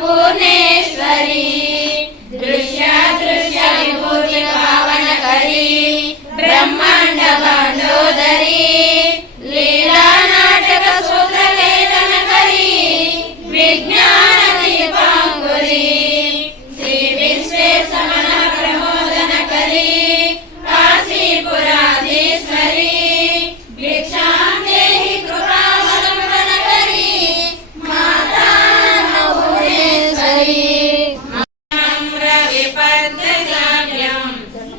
अन्नपूर्णेश्वरी दृश्य दृश्य विभूति पावनकरी ब्रह्मांड बांधोदरी लीला नाटक सूत्र वेदनकरी विज्ञान दीपांकुरी श्री विश्वेशमन प्रमोदनकरी काशीपुराधीश्वरी भिक्षां देहि कृपावलम्बनकरी माता अन्नपूर्णेश्वरी विपद्यकाभ्यं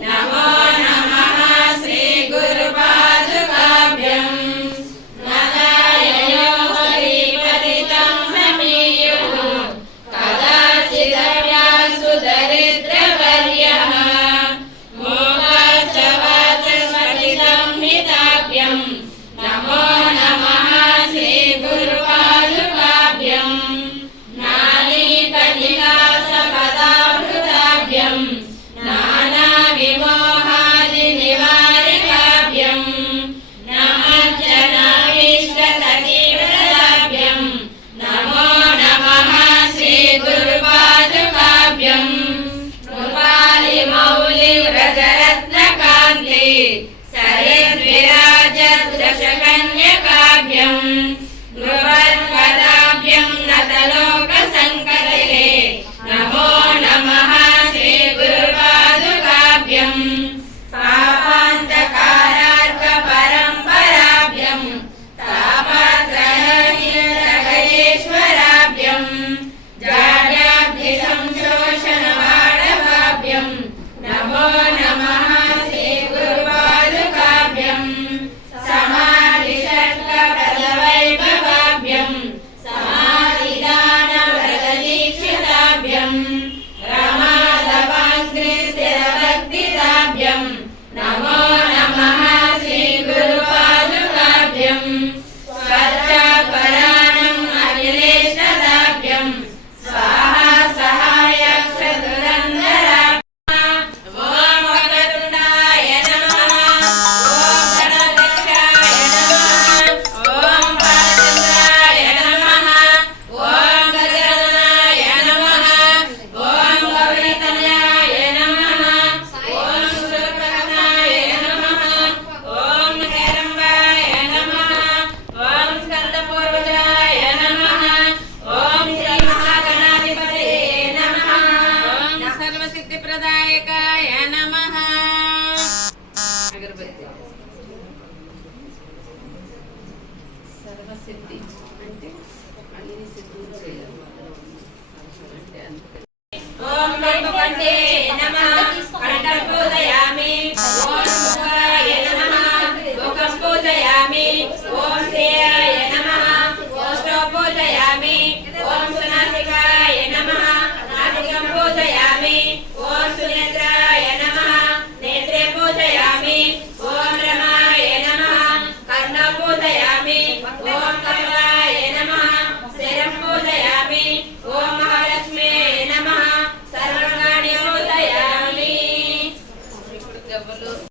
नमो नमः श्री गुरुपादुकाभ्यं नदाययो हरिपतितं समीयुः कदाचिदव्यासु दरिद्रवर्यः मोहाच वाचस्पतितं हिताभ्यं नमो नमः श्री गुरुपादुकाभ्यं नानीकनिकासपदाभृताभ्यं नानाविमोहादिनिवारिकाभ्यं नमज्जनाभीष्टततीव्रताभ्यं नमो नमः श्री गुरुपादुकाभ्यं कृपालिमौलिव्रजरत्नकान्ति सरिद्विराजदशकन्यकाभ्यं नृपत्पदाभ्यं नतलोकसङ्करे नमो नमः श्री गुरुपादुकाभ्यं पापान्तकारार्कपरम्पराभ्यं तापत्रयहीनजगदीश्वराभ्यं जाड्याब्धिसंशोषणवाडवाभ्यं नमो नमः श्री गुरुपादुकाभ्यं समाधिषट्कप्रदवैभवाभ्यं समाधिदानव्रतदीक्षिताभ्यं रमादवाङ्घ्रिस्थिरभक्तिदाभ्यं नमो नमः श्री गुरुपादुकाभ्यं स्वार्चापराणम् अखिलेशदाभ्यं स्वाहा सहायक्षदुरन्दराभ्यम् ॐ वक्रतुण्डाय नमः ॐ गणगच्छाय नमः ॐ बालचन्द्राय नमः ॐ गजाननाय नमः ॐ गौरीतनयाय नमः ॐ सूर्यप्रकाशाय नमः ॐ हेरम्बाय नमः ॐ स्कन्दपूर्वजाय नमः ॐ श्रीमहागणाधिपतये नमः ॐ सर्वसिद्धिप्रदायकाय नमः अगरबत्ती सर्वसिद्धि అంటే అన్ని సిద్ధులు చేయాలి అంటే ఓం కంఠే నమః కంఠోదయ